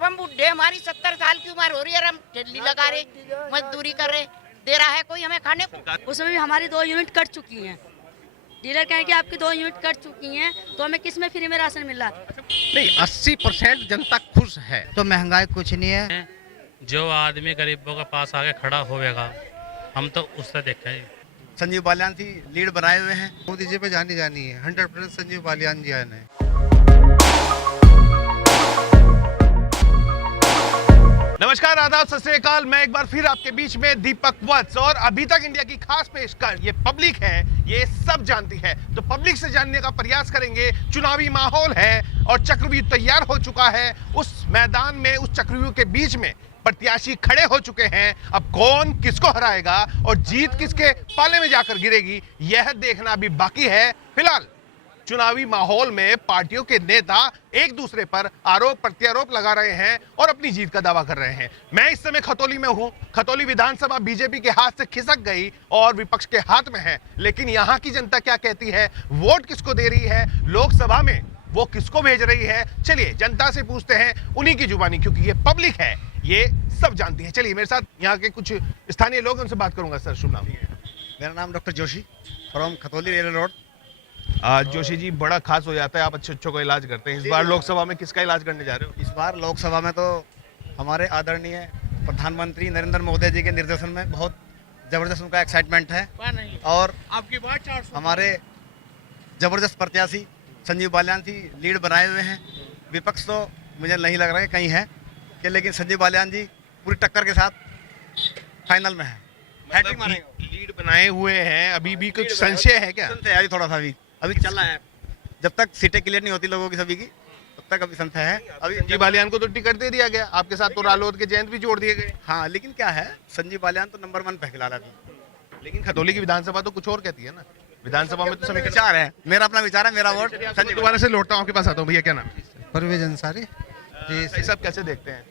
जब हम बुढ़े, हमारी 70 साल की उम्र हो रही है और हम ठेली लगा रहे, मजदूरी कर रहे, दे रहा है कोई हमें खाने को? उसमें भी हमारी 2 यूनिट कट चुकी हैं। डीलर कहें कि आपकी 2 यूनिट कट चुकी हैं, तो हमें किस में फ्री में राशन मिल रहा है? नहीं, 80% जनता खुश है। तो महंगाई कुछ नहीं है। जो आदमी गरीबों के पास आके खड़ा होएगा, हम तो उससे देखें। संजीव बालियान जी लीड बनाए हुए हैं। मोदी जी पे जानी है 100% संजीव बालियान जी आए हैं। नमस्कार, आदाब, सत श्री अकाल। मैं एक बार फिर आपके बीच में दीपक वत्स, और अभी तक इंडिया की खास पेशकश ये पब्लिक है, ये सब जानती है। तो पब्लिक से जानने का प्रयास करेंगे। चुनावी माहौल है और चक्रव्यूह तैयार हो चुका है। उस मैदान में, उस चक्रव्यूह के बीच में प्रत्याशी खड़े हो चुके हैं। अब कौन किसको हराएगा और जीत किसके पाले में जाकर गिरेगी, यह देखना अभी बाकी है। फिलहाल चुनावी माहौल में पार्टियों के नेता एक दूसरे पर आरोप प्रत्यारोप लगा रहे हैं और अपनी जीत का दावा कर रहे हैं। मैं इस समय खतौली में हूं। खतौली विधानसभा बीजेपी के हाथ से खिसक गई और विपक्ष के हाथ में है। लेकिन यहां की जनता क्या कहती है, वोट किसको दे रही है, लोकसभा में वो किसको भेज रही है, चलिए जनता से पूछते हैं, उन्हीं की जुबानी, क्योंकि ये पब्लिक है, ये सब जानती है। चलिए मेरे साथ यहाँ के कुछ स्थानीय लोग, उनसे बात करूंगा। सर, शुभ नाम? मेरा नाम doctor Joshi, from Khatauli rail road. Joshi ji, बड़ा खास हो जाता है, आप अच्छे का इलाज करते हैं। इस बार लोकसभा में किसका इलाज करने जा रहे हो? इस बार लोकसभा में तो हमारे आदरणीय प्रधानमंत्री नरेंद्र मोदी जी के निर्देशन में बहुत जबरदस्त उनका एक्साइटमेंट है, और आपकी बात हमारे जबरदस्त प्रत्याशी संजीव बालियान जी लीड बनाए हुए हैं। विपक्ष तो मुझे नहीं लग रहा है कहीं है कि, लेकिन संजीव बालियान जी पूरी टक्कर के साथ फाइनल में है। मतलब लीड बनाए हुए हैं, अभी भी कुछ संशय है क्या? संशय है थोड़ा सा, अभी चल रहा है। जब तक सीटें क्लियर नहीं होती लोगों की सभी की, तब तक अभी संशय है। अभी संजीव बालियान को तो टिकट दे दिया गया, आपके साथ तो रालोद के जयंत भी जोड़ दिए गए। हाँ, लेकिन क्या है, संजीव बालियान तो नंबर 1 पे खिला रहा था। लेकिन खतौली की विधानसभा तो कुछ और कहती है ना। विधानसभा में तो सभी विचार है, मेरा अपना विचार है, मेरा वोट संजय। दोबारा से लौटता हूँ आपके पास आता हूँ। भैया क्या नाम? परवेज अंसारी जी। ये सब कैसे देखते हैं?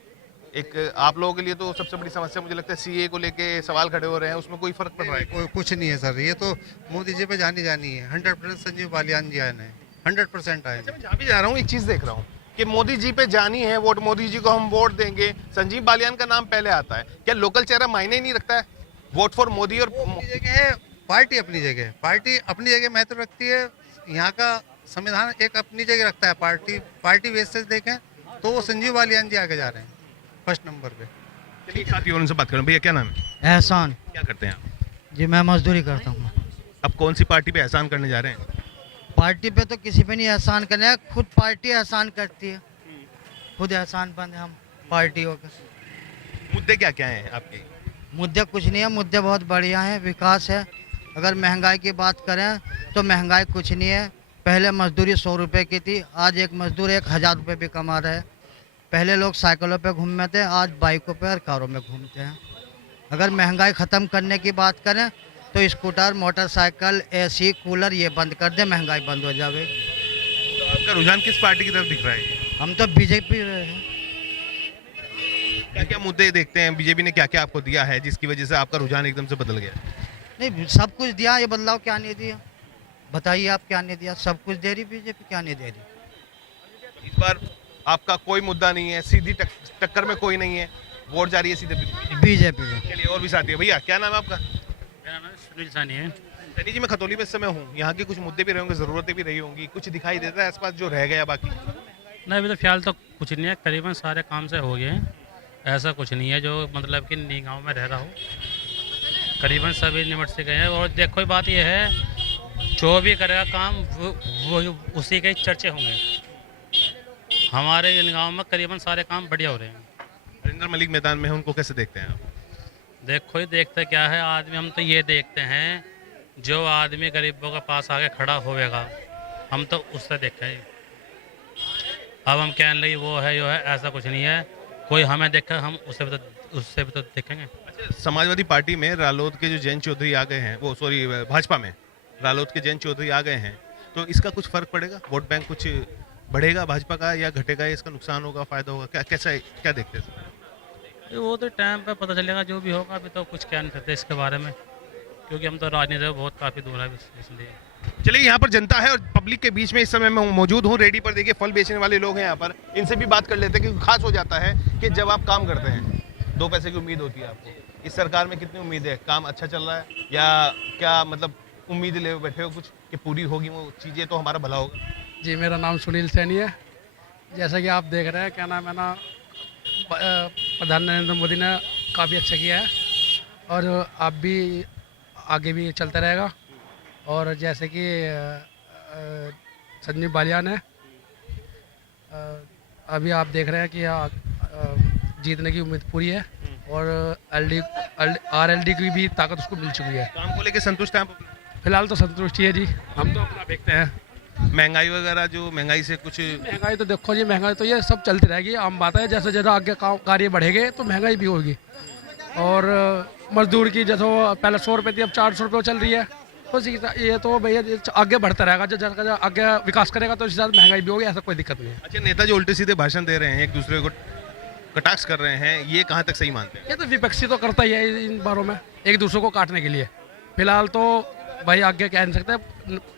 एक आप लोगों के लिए तो सबसे बड़ी समस्या मुझे लगता है सीए को लेके सवाल खड़े हो रहे हैं, उसमें कोई फर्क पड़ रहा है? कोई कुछ नहीं है सर, ये तो मोदी जी पे जानी है 100% संजीव बालियान जी आए हैं, 100% आए। मैं जहाँ भी जा रहा हूँ एक चीज देख रहा हूँ कि मोदी जी पे जानी है वोट, मोदी जी को हम वोट देंगे, संजीव बालियान का नाम पहले आता है। क्या लोकल चेहरा मायने ही नहीं रखता है? वोट फॉर मोदी और पार्टी अपनी जगह महत्व रखती है। यहाँ का संविधान एक अपनी जगह रखता है। पार्टी बेस से देखें तो वो संजीव बालियान जी आगे जा रहे हैं फर्स्ट नंबर पे। चलिए साथी और उनसे बात करूँ। भैया क्या नाम है? एहसान क्या करते हैं आप? जी, मैं मजदूरी करता हूँ। अब कौन सी पार्टी पे एहसान करने जा रहे हैं? पार्टी पे तो किसी पे नहीं एहसान करना है, खुद पार्टी एहसान करती है, खुद एहसान बंद है हम पार्टियों के। मुद्दे क्या क्या हैं आपके? मुद्दे कुछ नहीं है, मुद्दे बहुत बढ़िया हैं, विकास है। अगर महंगाई की बात करें तो महंगाई कुछ नहीं है। पहले मजदूरी 100 रुपये की थी, आज एक मजदूर 1000 रुपये भी कमा रहे हैं। पहले लोग साइकिलों पे घूमते थे, आज बाइकों पे और कारों में घूमते हैं। अगर महंगाई ख़त्म करने की बात करें तो स्कूटर, मोटरसाइकिल, एसी, कूलर ये बंद कर दे, महंगाई बंद हो जाए। तो आपका रुझान किस पार्टी की तरफ दिख रहा है? हम तो बीजेपी हैं। क्या क्या मुद्दे देखते हैं, बीजेपी ने क्या क्या आपको दिया है जिसकी वजह से आपका रुझान एकदम से बदल गया? नहीं, सब कुछ दिया, ये बदलाव क्या नहीं दिया बताइए आप, क्या नहीं दिया? सब कुछ दे रही बीजेपी, क्या नहीं दे रही? इस बार आपका कोई मुद्दा नहीं है, सीधी टक्कर में कोई नहीं है, वोट जा रही है सीधे बीजेपी में। चलिए और भी साथी है। भैया क्या नाम है आपका? मेरा नाम सुनील सानी है। सनी जी, मैं खतौली में इस समय हूँ। यहाँ के कुछ मुद्दे भी रहे होंगे, जरूरतें भी रही होंगी, कुछ दिखाई देता है आसपास जो रह गया बाकी? नहीं, अभी तो फिलहाल तो कुछ नहीं है, करीबन सारे काम से हो गए हैं। ऐसा कुछ नहीं है जो मतलब कि नई गाँव में रह रहा हो, करीबन सभी निमट से गए हैं। और देखो बात यह है, जो भी करेगा काम वो उसी के चर्चे होंगे। हमारे इन गाँव में करीबन सारे काम बढ़िया हो रहे हैं। नरेंद्र मलिक मैदान में है, उनको कैसे देखते हैं आप? देखो ही देखते क्या है आदमी, हम तो ये देखते हैं जो आदमी गरीबों के पास आके खड़ा होएगा, हम तो उससे देखें। अब हम कहने लगे वो है, जो है, ऐसा कुछ नहीं है। कोई हमें देखा, हम उससे भी तो देखेंगे। अच्छा, समाजवादी पार्टी में रालोद के जो जयंत चौधरी आ गए हैं, वो सॉरी भाजपा में रालोद के जयंत चौधरी आ गए हैं, तो इसका कुछ फर्क पड़ेगा? वोट बैंक कुछ बढ़ेगा भाजपा का या घटेगा? इसका नुकसान होगा, फायदा होगा? क्या देखते हैं? वो तो टाइम पे पता चलेगा, जो भी होगा। अभी तो कुछ कह नहीं सकते इसके बारे में, क्योंकि हम तो राजनीति से बहुत काफ़ी दूर है इसलिए। चलिए, यहाँ पर जनता है और पब्लिक के बीच में इस समय मैं मौजूद हूँ। रेडी पर देखिए फल बेचने वाले लोग हैं यहाँ पर, इनसे भी बात कर लेते हैं। क्योंकि खास हो जाता है कि जब आप काम करते हैं, 2 पैसे की उम्मीद होती है आपको। इस सरकार में कितनी उम्मीद है? काम अच्छा चल रहा है या क्या मतलब उम्मीद ले बैठे हो कुछ कि पूरी होगी वो चीज़ें तो हमारा भला होगा? जी, मेरा नाम सुनील सैनी है। जैसा कि आप देख रहे हैं, क्या नाम है ना, प्रधान नरेंद्र मोदी ने काफ़ी अच्छा किया है और आप भी आगे भी चलता रहेगा। और जैसे कि संजीव बालियान है, अभी आप देख रहे हैं कि जीतने की उम्मीद पूरी है और RLD की भी ताकत उसको मिल चुकी है। काम को लेकर संतुष्ट हैं आप? फिलहाल तो संतुष्टि है जी, हम तो अपना देखते हैं। महंगाई वगैरह, जो महंगाई से कुछ महंगाई तो देखो जी, महंगाई तो ये सब चलती रहेगी, आम बात है। जैसे जैसे आगे कार्य बढ़ेंगे तो महंगाई भी होगी। और मजदूर की जैसे पहले 100 रुपये थी, अब 400 रुपये चल रही है। तो ये तो भैया आगे बढ़ता रहेगा, जो आगे विकास करेगा तो इसके साथ महंगाई भी होगी, ऐसा कोई दिक्कत नहीं है। अच्छा, नेता जो उल्टे सीधे भाषण दे रहे हैं, एक दूसरे को कटाक्ष कर रहे हैं, ये कहाँ तक सही मानते हैं? ये तो विपक्षी तो करता ही है इन बारों में, एक दूसरे को काटने के लिए। फिलहाल तो भाई आगे कह नहीं सकते,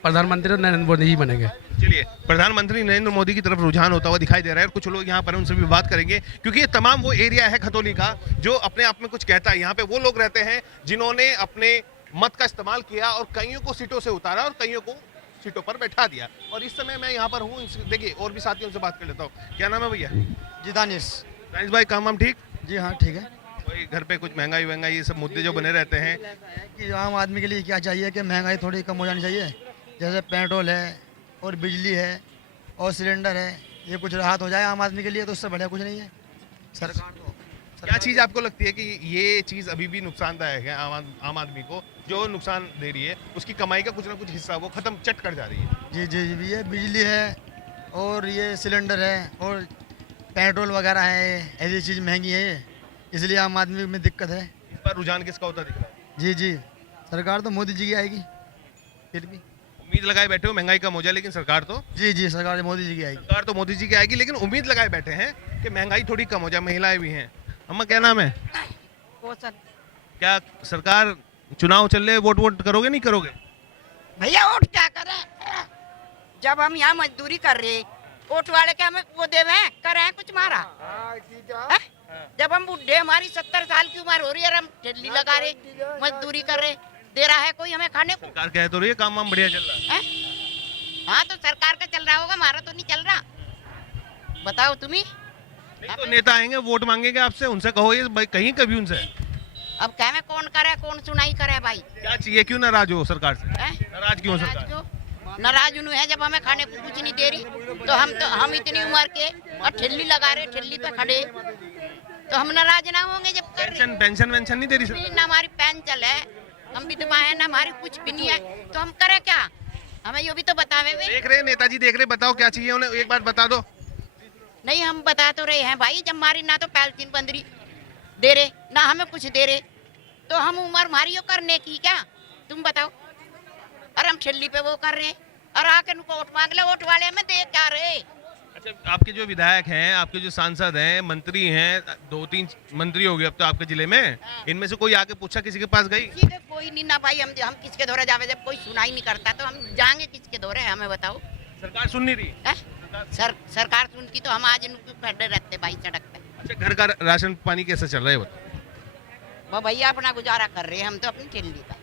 प्रधानमंत्री नरेंद्र मोदी ही बनेंगे। चलिए, प्रधानमंत्री नरेंद्र मोदी की तरफ रुझान होता हुआ दिखाई दे रहा है और कुछ लोग यहाँ पर उनसे भी बात करेंगे। क्योंकि ये तमाम वो एरिया है खतौली का जो अपने आप में कुछ कहता है। यहाँ पे वो लोग रहते हैं जिन्होंने अपने मत का इस्तेमाल किया और कईयों को सीटों से उतारा और कईयों को सीटों पर बैठा दिया। और इस समय मैं यहाँ पर हूँ, देखिए और भी साथियों से बात कर लेता हूँ। क्या नाम है भैया? जी दानिश। दानिश भाई, काम वाम ठीक? जी हाँ ठीक है। वही घर पे कुछ महंगाई वहंगाई ये सब मुद्दे जो बने रहते हैं कि आम आदमी के लिए क्या चाहिए कि महंगाई थोड़ी कम हो जानी चाहिए। जैसे पेट्रोल है और बिजली है और सिलेंडर है, ये कुछ राहत हो जाए आम आदमी के लिए तो उससे बढ़िया कुछ नहीं है। सरकार तो क्या चीज़ आपको लगती है कि ये चीज़ अभी भी नुकसानदायक है आम आदमी को, जो नुकसान दे रही है उसकी कमाई का कुछ ना कुछ हिस्सा वो खत्म चट कर जा रही है? जी जी जी, ये बिजली है और ये सिलेंडर है और पेट्रोल वगैरह है, ऐसी चीज़ महंगी है, इसलिए आम आदमी में दिक्कत है। इस पर रुझान किसका होता दिख रहा है? जी जी, सरकार तो मोदी जी की आएगी। फिर भी उम्मीद लगाए बैठे हो महंगाई कम हो जाए, लेकिन सरकार तो सरकार मोदी जी की आएगी। सरकार तो मोदी जी की आएगी, लेकिन उम्मीद लगाए बैठे हैं कि महंगाई थोड़ी कम हो जाए। महिलाएं भी हैं। अम्मा, क्या नाम है? क्या सरकार चुनाव चल रहे, वोट करोगे नहीं करोगे? भैया वोट क्या करें, जब हम यहाँ मजदूरी कर रहे, वोट वाले क्या हमें वो देवे हैं, कर रहे हैं कुछ मारा है? जब हम बुढ़े, हमारी 70 साल की उम्र हो रही है और हम ठेली लगा रहे, मजदूरी कर रहे, दे रहा है कोई हमें खाने को? सरकार कह तो रही है काम वाम बढ़िया चल रहा है। हाँ तो सरकार का चल रहा होगा, हमारा तो नहीं चल रहा। बताओ तुम्हें। नहीं तो नेता आएंगे, वोट मांगेंगे आपसे, उनसे कहो ये भाई, कहीं कभी उनसे अब क्या में कौन करे, कौन सुनाई करे भाई? क्या चाहिए, क्यों नाराज हो सरकार से? नाराज क्यों सरकार? नाराज उन्हें है जब हमें खाने को कुछ नहीं दे रही। तो हम इतनी उम्र के और ठेली लगा रहे, ठेली पे खड़े, तो हम नाराज ना होंगे जब कर रहे? पेंशन वेंशन नहीं दे रही सरकार? ना हमारी पेंशन है, हम विधवा है, ना हमारी कुछ भी नहीं है, तो हम करे क्या? हमें ये भी तो बतावे। देख रहे नेताजी, देख रहे, बताओ क्या चाहिए उन्हें, एक बार बता दो। नहीं, हम बता तो रहे हैं भाई, जब हमारी ना तो पेंशन बंदरी दे रहे, ना हमें कुछ दे रहे, तो हम उम्र हमारी यो करने की क्या? तुम बताओ। और हम ठेली पे वो कर रहे और आके उनको वोट मांग ले, वोट वाले हमें दे क्या रहे? अच्छा, आपके जो विधायक हैं, आपके जो सांसद हैं, मंत्री हैं, 2-3 मंत्री हो गए अब तो आपके जिले में, इनमें से कोई आके पूछा, किसी के पास गई? ठीक है, कोई नहीं ना भाई, हम किसके दौरे जावे, जब कोई सुनाई नहीं करता तो हम जाएंगे किसके दौरे? हमें बताओ। सरकार सुन नहीं रही है? सरकार सुनती तो हम आज इनको खड़े रहते भाई सड़क पे। अच्छा, घर का राशन पानी कैसे चल रहा है बताओ? वो भैया अपना गुजारा कर रहे हैं, हम तो अपनी ठेली पे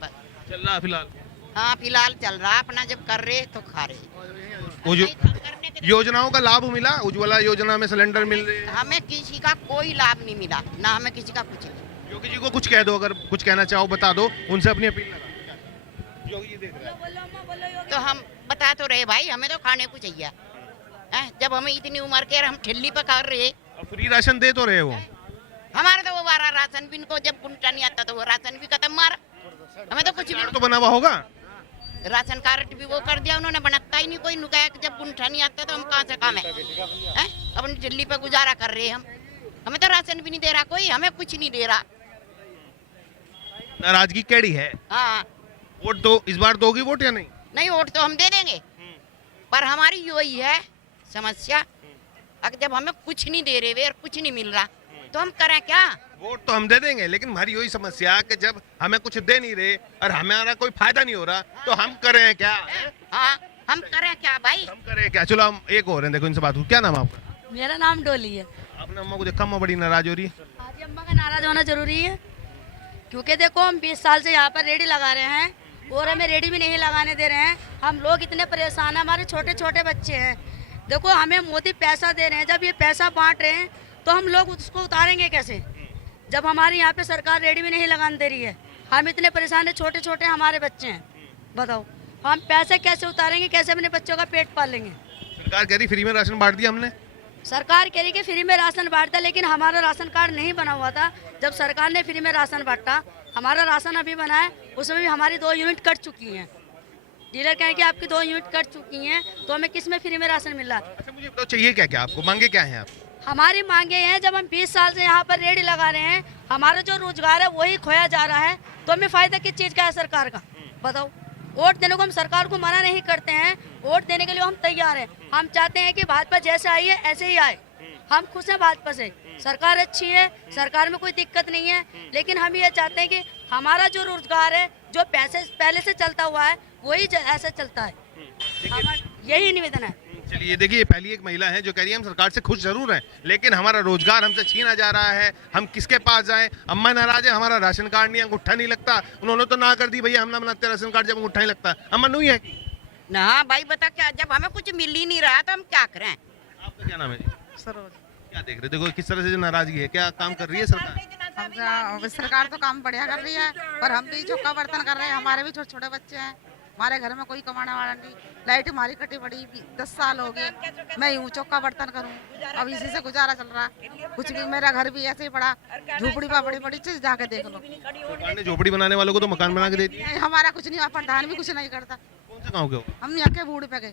बस चल रहा फिलहाल? हाँ फिलहाल चल रहा, अपना जब कर रहे तो खा रहे। वो जो योजनाओं का लाभ मिला, उज्ज्वला योजना में सिलेंडर मिल रहे हैं? हमें किसी का कोई लाभ नहीं मिला, ना हमें किसी का कुछ नहीं। योगी जी को कुछ कह दो, अगर कुछ कहना चाहो बता दो, उनसे अपनी अपील लगा। योगी जी देख रहे हैं। तो हम बता तो रहे भाई, हमें तो खाने को चाहिए है? जब हमें इतनी उम्र के हम ठेली पे कर रहे, फ्री राशन दे तो रहे हो? हमारे तो वो वारा राशन भी इनको जब गुंटा नहीं आता तो वो राशन भी खत्म मारा, हमें तो कुछ भी तो बना हुआ होगा। राशन कार्ड भी वो कर दिया उन्होंने, बनाता ही नहीं कोई, नुकाया कि जब गुंठा नहीं आता तो हम कहाँ से काम है? अपनी दिल्ली पे गुजारा कर रहे हैं हम, हमें तो राशन भी नहीं दे रहा कोई, हमें कुछ नहीं दे रहा। नाराजगी कैडी है। हाँ, वोट तो इस बार दोगी वोट या नहीं? नहीं, वोट तो हम दे देंगे, पर हमारी यही है समस्या, अगर जब हमें कुछ नहीं दे रहे वे और कुछ नहीं मिल रहा तो हम करें क्या? वोट तो हम दे देंगे, लेकिन हमारी वही समस्या कि जब हमें कुछ दे नहीं रहे और हमारा कोई फायदा नहीं हो रहा तो हम करें क्या? हाँ, हम करें क्या भाई? हम करें क्या? चलो हम एक और हैं, देखो इनसे बात करूं। क्या नाम है आपका? मेरा नाम डोली है। आपने अम्मा को देखा, अम्मा बड़ी नाराज हो रही है। आज अम्मा का नाराज होना जरूरी है, क्योंकि देखो हम 20 साल से यहाँ पर रेडी लगा रहे हैं और हमें रेडी भी नहीं लगाने दे रहे हैं। हम लोग इतने परेशान हैं, हमारे छोटे छोटे बच्चे हैं। देखो हमें मोदी पैसा दे रहे हैं, जब ये पैसा बांट रहे हैं तो हम लोग उसको उतारेंगे कैसे, जब हमारे यहाँ पे सरकार रेडी भी नहीं लगाने दे रही है। हम इतने परेशान हैं, छोटे छोटे हमारे बच्चे हैं, बताओ हम पैसे कैसे उतारेंगे, कैसे अपने बच्चों का पेट पालेंगे। सरकार कह रही फ्री में राशन बांट दिया हमने। सरकार कह रही कि फ्री में राशन बांटता, लेकिन हमारा राशन कार्ड नहीं बना हुआ था जब सरकार ने फ्री में राशन बांटा। हमारा राशन अभी बना है, उसमें भी हमारी 2 यूनिट कट चुकी हैं। डीलर कहें कि आपकी 2 यूनिट कट चुकी हैं, तो हमें किस में फ्री में राशन मिल रहा है? अच्छा मुझे बताओ, चाहिए क्या क्या आपको, मांगे क्या हैं आप? हमारी मांगे हैं, जब हम 20 साल से यहाँ पर रेडी लगा रहे हैं, हमारा जो रोजगार है वही खोया जा रहा है, तो हमें फायदा किस चीज़ का है सरकार का, बताओ। वोट देने को हम सरकार को मना नहीं करते हैं, वोट देने के लिए हम तैयार हैं। हम चाहते हैं कि भाजपा जैसे आई है ऐसे ही आए। हम खुश हैं भाजपा से, सरकार अच्छी है, सरकार में कोई दिक्कत नहीं है, लेकिन हम ये चाहते हैं कि हमारा जो रोजगार है, जो पैसे पहले से चलता हुआ है, वही ऐसे चलता है। यही निवेदन है। चलिए देखिए, ये पहली एक महिला है जो कह रही है हम सरकार से खुश जरूर हैं, लेकिन हमारा रोजगार हमसे छीना जा रहा है, हम किसके पास जाएं? अम्मा नाराज है, हमारा राशन कार्ड नहीं, अंगूठा नहीं लगता। उन्होंने तो ना कर दी, भैया हम ना बनाते राशन कार्ड जब अंगूठा नहीं लगता। अम्मा नहीं है ना भाई, बता क्या, जब हमें कुछ मिल ही नहीं रहा तो हम क्या करें? आपका क्या नाम है जी? सरोज। क्या देख रहे, देखो किस तरह से जो नाराजगी है, क्या काम कर रही है सरकार? सरकार तो काम बढ़िया कर रही है, पर हम भी चौका बर्तन कर रहे हैं। हमारे भी छोटे छोटे बच्चे हैं, हमारे घर में कोई कमाने वाला नहीं। लाइट हमारी कटी पड़ी 10 साल हो गए, मैं यूँ चौका बर्तन करूँ, अब इसी से गुजारा चल रहा। कुछ भी, मेरा घर भी ऐसे ही पड़ा, झोपड़ी पापड़ी पड़ी, चीज जाके देख लो। सरकार ने झोपड़ी बनाने वालों को तो मकान बना के दे दिया। हमारा कुछ नहीं, प्रधान भी कुछ नहीं करता। कौन से गाँव के हो? हम यहाँ के बूढ़ पे गए,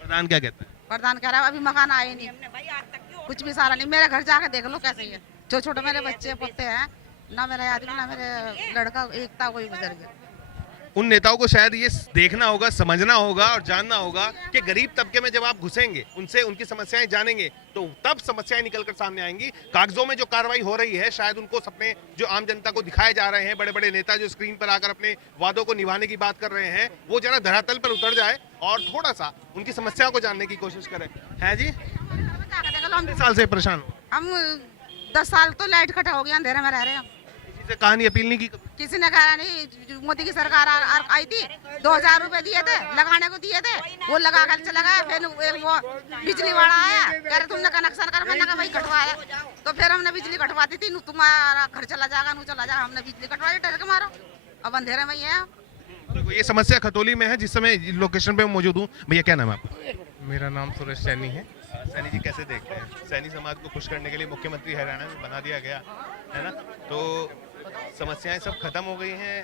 प्रधान क्या कहता है? प्रधान कह रहा है अभी मकान आए नहीं, कुछ भी सारा नहीं। मेरा घर जाके देख लो कैसे ही है, छोटे छोटे मेरे बच्चे पोते हैं, ना मेरा आदमी ना मेरे लड़का, एकता कोई गुजर गया। उन नेताओं को शायद ये देखना होगा, समझना होगा और जानना होगा कि गरीब तबके में जब आप घुसेंगे, उनसे उनकी समस्याएं जानेंगे, तो तब समस्याएं निकलकर सामने आएंगी। कागजों में जो कार्रवाई हो रही है, शायद उनको सपने जो आम जनता को दिखाए जा रहे हैं, बड़े बड़े नेता जो स्क्रीन पर आकर अपने वादों को निभाने की बात कर रहे हैं, वो जरा धरातल पर उतर जाए और थोड़ा सा उनकी समस्याओं को जानने की कोशिश करें। है जी, कितने साल से परेशान हो? हम 10 साल तो लाइट कटा हो गया, अंधेरे में रह रहे हैं। किसी से कहानी अपील नहीं की कभी? किसी ने कहा नहीं, मोदी की सरकार आई थी, 2000 रुपए दिए थे, लगाने को दिए थे, वो लगा कर चला गया। फिर वो बिजली वाला आया, कह रहे तुमने कनेक्शन कर, मैंने कहा भाई कटवाया, तो फिर हमने बिजली कटवा दी थी। तुम्हारा घर चला जाएगा, नू चला जाएगा, हमने बिजली कटवाई, डर के मारो, अब अंधेरे में ही है। देखो ये समस्या खतौली में है, जिस समय लोकेशन पे मौजूद हूँ। भैया क्या नाम है आपका? मेरा नाम सुरेश सैनी है। सैनी जी कैसे देखते हैं, सैनी समाज को खुश करने के लिए मुख्यमंत्री हरियाणा में बना दिया गया है ना, तो समस्याएं सब खत्म हो गई हैं?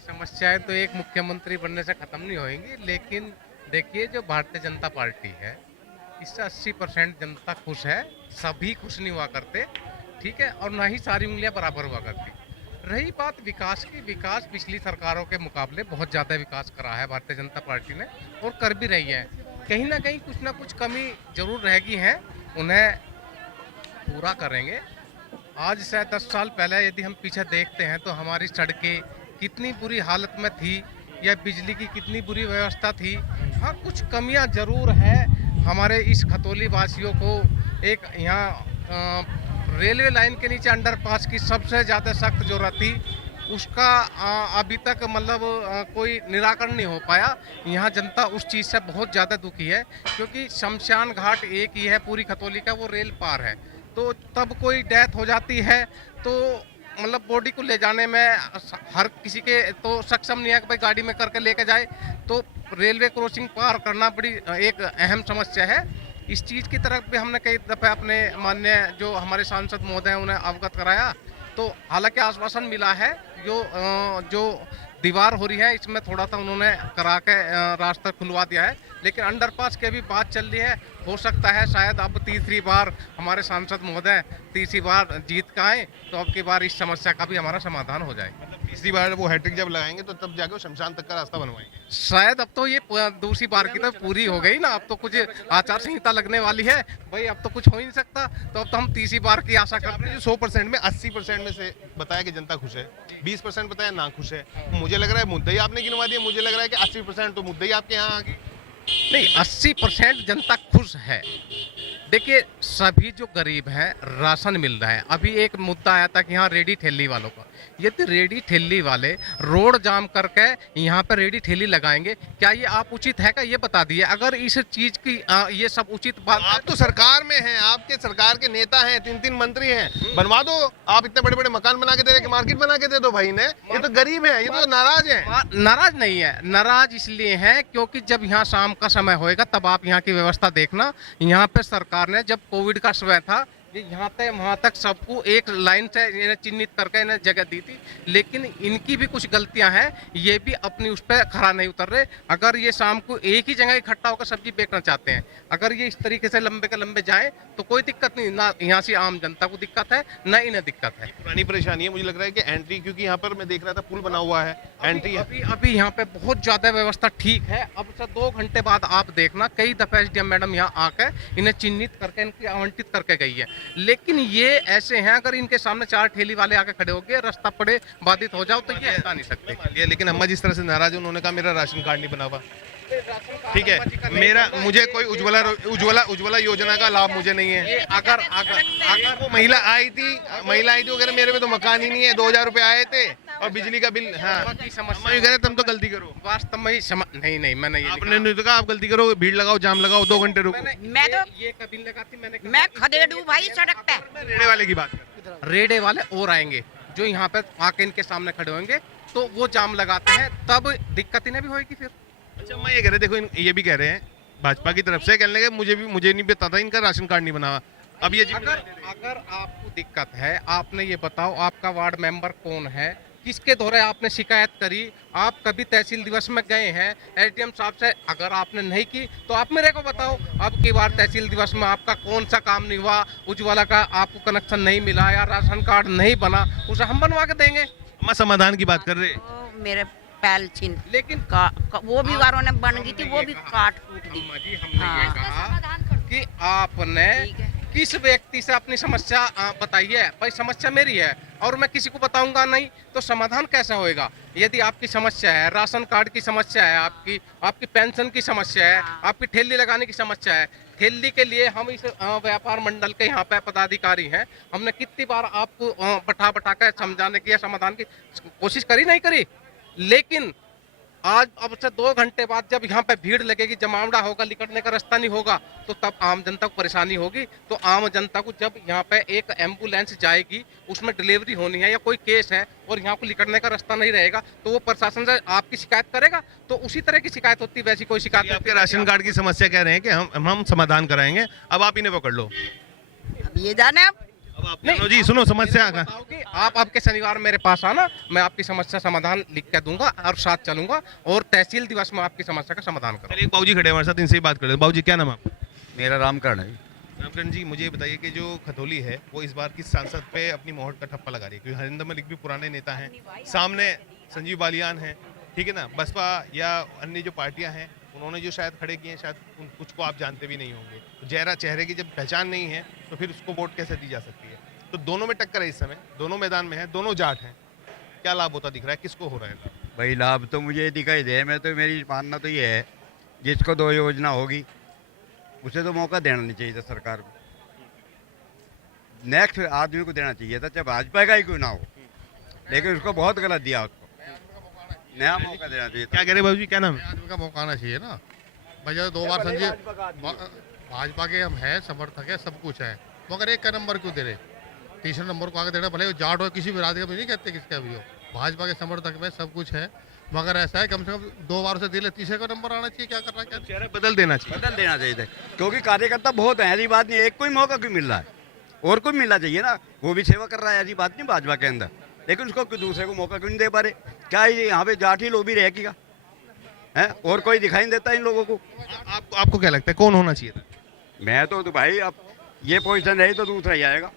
समस्याएं तो एक मुख्यमंत्री बनने से खत्म नहीं होंगी, लेकिन देखिए जो भारतीय जनता पार्टी है, इससे 80% जनता खुश है, सभी खुश नहीं हुआ करते, ठीक है, और ना ही सारी उंगलियां बराबर हुआ करती। रही बात विकास की, विकास पिछली सरकारों के मुकाबले बहुत ज़्यादा विकास करा है भारतीय जनता पार्टी ने, और कर भी रही है। कहीं ना कहीं कुछ ना कुछ कमी जरूर रहेगी है, उन्हें पूरा करेंगे। आज से 10 साल पहले यदि हम पीछे देखते हैं तो हमारी सड़कें कितनी बुरी हालत में थी, या बिजली की कितनी बुरी व्यवस्था थी। हाँ, कुछ कमियां जरूर है। हमारे इस खतौली वासियों को एक यहाँ रेलवे लाइन के नीचे अंडरपास की सबसे ज़्यादा सख्त जरूरत थी, उसका अभी तक मतलब कोई निराकरण नहीं हो पाया। यहाँ जनता उस चीज़ से बहुत ज़्यादा दुखी है, क्योंकि शमशान घाट एक ही है पूरी खतौली का, वो रेल पार है, तो तब कोई डेथ हो जाती है तो मतलब बॉडी को ले जाने में हर किसी के तो सक्षम नहीं है कि भाई गाड़ी में करके लेके जाए, तो रेलवे क्रॉसिंग पार करना बड़ी एक अहम समस्या है। इस चीज़ की तरफ भी हमने कई दफ़े अपने माननीय जो हमारे सांसद महोदय हैं उन्हें अवगत कराया, तो हालांकि आश्वासन मिला है। जो दीवार हो रही है इसमें थोड़ा सा उन्होंने करा के रास्ता खुलवा दिया है, लेकिन अंडरपास की भी बात चल रही है। हो सकता है शायद अब तीसरी बार हमारे सांसद महोदय तीसरी बार जीत का आए, तो अब की बार इस समस्या का भी हमारा समाधान हो जाए। मतलब इसी बार वो हैट्रिक जब लगाएंगे तो तब जाके वो शमशान तक का रास्ता बनवाएंगे। शायद अब तो ये दूसरी बार की तो पूरी हो गई ना, अब तो कुछ आचार संहिता लगने वाली है भाई, अब तो कुछ हो ही नहीं सकता, तो अब तो हम तीसरी बार की आशा करते आपने हैं। जो 100% में 80% में से बताया कि जनता खुश है, 20% बताया ना खुश है, मुझे लग रहा है मुद्दा ही आपने गिनवा दिया, मुझे लग रहा है कि 80% तो मुद्दा ही आपके यहाँ आ गई। नहीं, 80% जनता खुश है। देखिए, सभी जो गरीब हैं राशन मिल रहा है। अभी एक मुद्दा आया था कि यहाँ रेडी ठेली वालों का, यदि रेडी ठेली वाले रोड जाम करके यहाँ पर रेडी ठेली लगाएंगे, क्या ये आप उचित है? क्या ये बता दिए। अगर इस चीज की ये सब उचित बात, आप तो सरकार में हैं, आपके सरकार के नेता हैं, 3-3 मंत्री हैं, बनवा दो। आप इतने बड़े बड़े मकान बना के दे रहे हैं, मार्केट बना के दे दो भाई ने। ये तो गरीब है, ये तो नाराज है। नाराज नहीं है, नाराज इसलिए है क्योंकि जब यहाँ शाम का समय होएगा तब आप यहाँ की व्यवस्था देखना। यहाँ पे सरकार ने जब कोविड का समय था, ये यहाँ तक वहाँ तक सबको एक लाइन से इन्हें चिन्हित करके इन्हें जगह दी थी, लेकिन इनकी भी कुछ गलतियां हैं, ये भी अपनी उस पर खरा नहीं उतर रहे। अगर ये शाम को एक ही जगह इकट्ठा होकर सब्जी बेचना चाहते हैं, अगर ये इस तरीके से लंबे के लंबे जाए तो कोई दिक्कत नहीं, ना यहाँ से आम जनता को दिक्कत है ना इन्हें दिक्कत है। पुरानी परेशानी है, मुझे लग रहा है कि एंट्री, क्योंकि यहाँ पर मैं देख रहा था पुल बना हुआ है, एंट्री है। अभी यहाँ पे बहुत ज्यादा व्यवस्था ठीक है। अब से 2 घंटे बाद आप देखना, कई दफे एसडीएम मैडम यहाँ आकर इन्हें चिन्हित करके इनकी आवंटित करके गई है, लेकिन ये ऐसे हैं अगर इनके सामने 4 ठेली वाले आके खड़े हो गए, रास्ता पड़े बाधित हो जाओ तो ये हटा नहीं सकते। लेकिन अम्मा जिस तरह से नाराज है, उन्होंने कहा मेरा राशन कार्ड नहीं बना हुआ। ठीक है, मुझे कोई उज्ज्वला योजना का लाभ मुझे नहीं है। अगर वो महिला आई थी वगैरह, मेरे पे तो मकान ही नहीं है, 2000 रुपए आए थे और बिजली का बिल। हाँ, तुम तो गलती करो, वास्तव में नहीं मैंने ये आपने नहीं तो कहा आप गलती करो, भीड़ लगाओ, जाम लगाओ, 2 घंटे रुको। मैं तो ये कभी लगाती मैंने, मैं खदेड़ू भाई सड़क पे। रेड़े वाले की बात, रेडे वाले और आएंगे जो यहाँ पे आके इनके सामने खड़े होंगे तो वो जाम लगाते हैं, तब दिक्कत इन्हें भी होगी फिर। अच्छा, मैं ये कह रहे, देखो ये भी कह रहे हैं भाजपा की तरफ से, कहने लगे मुझे नहीं पता था इनका राशन कार्ड नहीं बना हुआ। अब ये अगर आपको दिक्कत है, आपने ये बताओ आपका वार्ड मेंबर कौन है, किसके द्वारा आपने शिकायत करी, आप कभी तहसील दिवस में गए हैं एसडीएम साहब से, अगर आपने नहीं की तो आप मेरे को बताओ। अब की बार तहसील दिवस में आपका कौन सा काम नहीं हुआ, उज्ज्वला का आपको कनेक्शन नहीं मिला या राशन कार्ड नहीं बना, उसे हम बनवा के देंगे। मैं समाधान की बात कर रहे, मेरे पैल छिन, लेकिन वो भी वारों ने बन गई थी, वो भी काट कूट दी। हमने ये कहा कि आपने किस व्यक्ति से अपनी समस्या बताई है। भाई समस्या मेरी है और मैं किसी को बताऊंगा नहीं तो समाधान कैसे होएगा। यदि आपकी समस्या है, राशन कार्ड की समस्या है, आपकी पेंशन की समस्या है, आपकी ठेली लगाने की समस्या है, ठेली के लिए हम इस व्यापार मंडल के यहाँ पे पदाधिकारी हैं, हमने कितनी बार आपको बैठा कर समझाने की या समाधान की कोशिश करी, नहीं करी। लेकिन आज अब से 2 घंटे बाद जब यहाँ पे भीड़ लगेगी, जमावड़ा होगा, निकलने का रास्ता नहीं होगा, तो तब आम जनता को परेशानी होगी। तो आम जनता को जब यहाँ पे एक एम्बुलेंस जाएगी, उसमें डिलीवरी होनी है या कोई केस है और यहाँ को निकलने का रास्ता नहीं रहेगा, तो वो प्रशासन से आपकी शिकायत करेगा। तो उसी तरह की शिकायत होती, वैसी कोई शिकायत। आपके राशन कार्ड की समस्या कह रहे हैं कि हम समाधान कराएंगे, अब आप इन्हें पकड़ लो। अब ये जाने अब आप जी सुनो, समस्या आप आपके शनिवार मेरे पास आना, मैं आपकी समस्या समाधान लिख के दूंगा और साथ चलूंगा और तहसील दिवस में आपकी समस्या का समाधान करूंगा। चलिए, बाबूजी खड़े हमारे साथ, इनसे ही बात कर लेते। बाबूजी क्या नाम है आपका? मेरा रामकरण है। रामकरण जी, मुझे बताइए कि जो खतौली है वो इस बार किस सांसद पे अपनी मोहर का ठप्पा लगा रही है? क्योंकि हरिंदर मलिक भी पुराने नेता हैं, सामने संजीव बालियान हैं, ठीक है ना, बसपा या अन्य जो पार्टियां हैं उन्होंने जो शायद खड़े किए हैं, शायद कुछ को आप जानते भी नहीं होंगे। तो चेहरे की जब पहचान नहीं है तो फिर उसको वोट कैसे दी जा सकती है? तो दोनों में टक्कर है इस समय, दोनों मैदान में है, दोनों जाट हैं, क्या लाभ होता दिख रहा है, किसको हो रहा है? भाई लाभ तो मुझे दिखाई दे, मैं तो मेरी मानना तो ये है, जिसको 2 योजना होगी उसे तो मौका देना नहीं चाहिए था सरकार को, नेक्स्ट आदमी को देना चाहिए था, चाहे भाजपा का ही क्यों ना हो, लेकिन उसको बहुत गलत दिया, उसको नया मौका देना चाहिए। क्या कह रहे बाबूजी, क्या नाम है? आदमी का मौका आना चाहिए ना भैया। 2 बार संजय भाजपा के हम हैं, समर्थक है, सब कुछ है, मगर 1 का नंबर क्यों दे रहे? तीसरे नंबर को आगे देना, भले जाट हो किसी भी राज्य का, नहीं कहते किसका भी हो, भाजपा के समर्थक में सब कुछ है, मगर ऐसा है कम से कम 2 बार से दिले, तीसरे का नंबर आना चाहिए। क्या कर रहा है, क्या चेहरा बदल देना चाहिए, बदल देना चाहिए था, क्योंकि कार्यकर्ता बहुत है, ऐसी बात नहीं, एक कोई मौका क्यों मिल रहा है, और कोई मिलना चाहिए ना, वो भी सेवा कर रहा है, ऐसी बात नहीं भाजपा के अंदर, लेकिन उसको दूसरे को मौका क्यों नहीं दे पा रहे? क्या ये यहाँ पे जाट ही लोग भी रहेगा है, और कोई दिखाई नहीं देता इन लोगों को? आपको क्या लगता है कौन होना चाहिए था? मैं तो भाई अब ये पोजीशन रही तो दूसरा ही आएगा,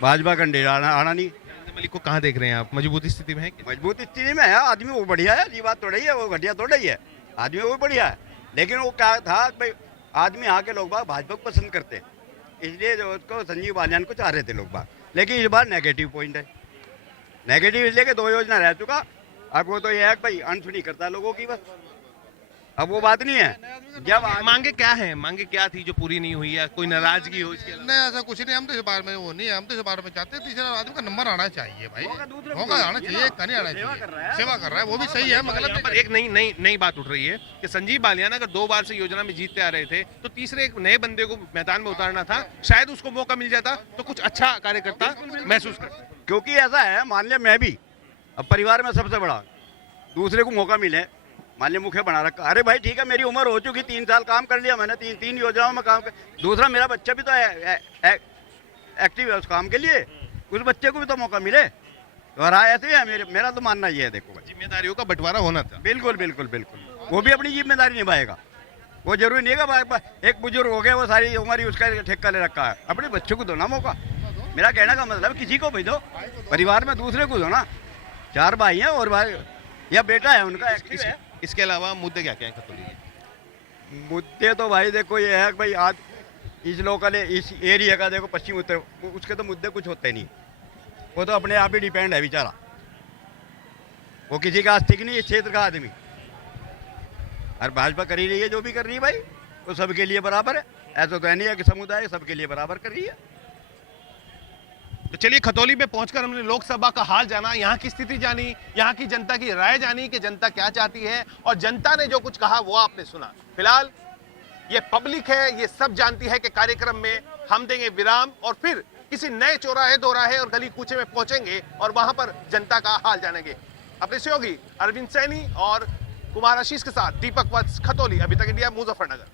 भाजपा कैंडिडेट आना नहीं। मलिक को कहाँ देख रहे हैं आप, मजबूत स्थिति में है कि? मजबूत स्थिति में है, आदमी वो बढ़िया है, ये बात थोड़ी है, वो घटिया थोड़ी है, आदमी वो बढ़िया है। लेकिन वो क्या था भाई, आदमी यहाँ के लोग बाग भाजपा को पसंद करते हैं, इसलिए जो उसको संजीव बालियान को चाह रहे थे लोग बाग। लेकिन इस बार नेगेटिव पॉइंट है, नेगेटिव इसलिए कि 2 योजना रह चुका, अब वो तो ये है कि भाई अनसुनी करता है लोगों की बस, अब वो बात नहीं है। जब मांगे क्या है, मांगे क्या थी जो पूरी नहीं हुई है, कोई नाराजगी हो इसके अलावा? नहीं ऐसा कुछ नहीं, हम तो इस बार में वो नहीं है, हम तो इस बार में चाहते हैं तीसरा आदमी का नंबर आना चाहिए भाई, मौका आना चाहिए, एक का नहीं आना चाहिए, सेवा कर रहा है वो भी सही है, मतलब यहाँ पर एक नई बात उठ रही है कि संजीव बालियान अगर 2 बार से योजना में जीतते आ रहे थे तो तीसरे एक नए बंदे को मैदान में उतारना था, शायद उसको मौका मिल जाता तो कुछ अच्छा कार्यकर्ता महसूस करता। क्योंकि ऐसा है, मान लिया मैं भी अब परिवार में सबसे बड़ा, दूसरे को मौका मिले, मान लिया मुखिया बना रखा, अरे भाई ठीक है मेरी उम्र हो चुकी, 3 साल काम कर लिया मैंने, 3 योजनाओं में काम कर, दूसरा मेरा बच्चा भी तो एक्टिव है उस काम के लिए, उस बच्चे को भी तो मौका मिले। और हाँ ऐसे ही है, मेरा तो मानना ये है, देखो जिम्मेदारियों का बंटवारा होना था। बिल्कुल बिल्कुल बिल्कुल, वो भी अपनी जिम्मेदारी निभाएगा, वो जरूरी नहीं है कि एक बुजुर्ग हो गया वो सारी उम्र ही उसका ठेका ले रखा है, अपने बच्चों को दो ना मौका। मेरा कहने का मतलब किसी को भी दो, परिवार में दूसरे को दो ना, 4 भाई हैं और भाई या बेटा है उनका एक्टिव है। इसके अलावा मुद्दे क्या क्या हैं खतौली के? मुद्दे तो भाई देखो ये है कि भाई आज इस लोकल इस एरिया का देखो पश्चिम उत्तर, उसके तो मुद्दे कुछ होते नहीं, वो तो अपने आप ही डिपेंड है बेचारा, वो किसी का आस्तिक नहीं, इस क्षेत्र का आदमी। और भाजपा कर ही रही है जो भी कर रही है भाई, वो सबके लिए बराबर है, ऐसा तो है नहीं है कि समुदाय सबके लिए बराबर कर रही है। तो चलिए खतौली में पहुंचकर हमने लोकसभा का हाल जाना, यहाँ की स्थिति जानी, यहाँ की जनता की राय जानी कि जनता क्या चाहती है, और जनता ने जो कुछ कहा वो आपने सुना। फिलहाल ये पब्लिक है, ये सब जानती है कि कार्यक्रम में हम देंगे विराम और फिर किसी नए चौराहे दोराहे और गली कूचे में पहुंचेंगे और वहां पर जनता का हाल जानेंगे। अपने सहयोगी अरविंद सैनी और कुमार आशीष के साथ दीपक वत्स, खतौली, अभी तक इंडिया, मुजफ्फरनगर।